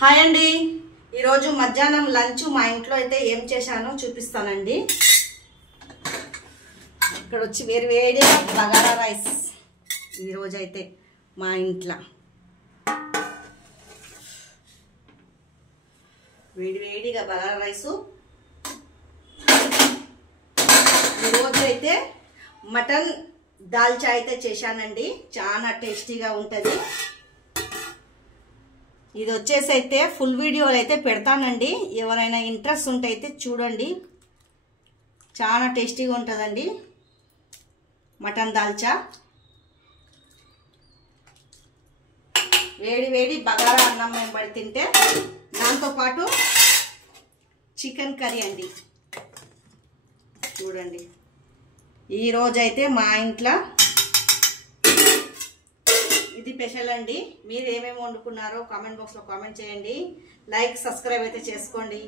Hi అండి, ఈరోజు మధ్యాహ్నం లంచ్ మా ఇంట్లో అయితే ఏం చేశానో చూపిస్తానండి. ఇక్కడ వచ్చి వేడివేడిగా బగారా రైస్ ఈరోజు అయితే మా ఇంట్లో వేడివేడిగా బగారా రైసు. ఈరోజు అయితే మటన్ దాల్చా అయితే చేశానండి, చాలా టేస్టీగా ఉంటుంది. ఇది వచ్చేసి అయితే ఫుల్ వీడియోలు అయితే పెడతానండి, ఎవరైనా ఇంట్రెస్ట్ ఉంటే అయితే చూడండి. చాలా టేస్టీగా ఉంటుందండి మటన్ దాల్చా. వేడి వేడి బగారా అన్నం వెంబడి తింటే దాంతోపాటు చికెన్ కర్రీ అండి. చూడండి, ఈరోజైతే మా ఇంట్లో ఇది స్పెషల్ అండి. మీరు ఏమేమి వండుకున్నారో కామెంట్ బాక్స్లో కామెంట్ చేయండి. లైక్ సబ్స్క్రైబ్ అయితే చేసుకోండి.